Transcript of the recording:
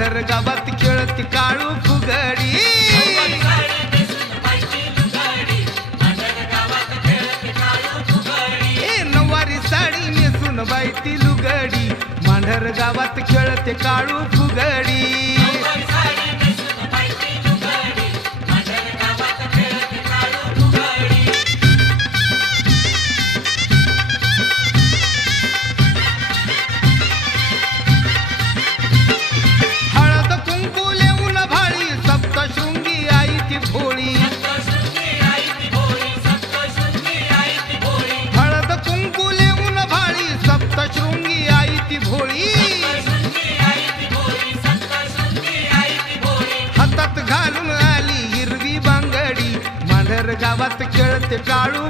मांढर गावात खेळते काळू फुगडी. नवारी साडी नेसून बाई ती लुगडी मांढर गावात खेळते काळू फुगडी. हळद कुंकू लेऊन भाळी सप्तशृंगी आई ती भोळी. हळद कुंकू लेऊन भाळी सप्तशृंगी आई ती भोळी. हातात घालून आली हिरवी बांगडी मांढर गावात खेळते काळू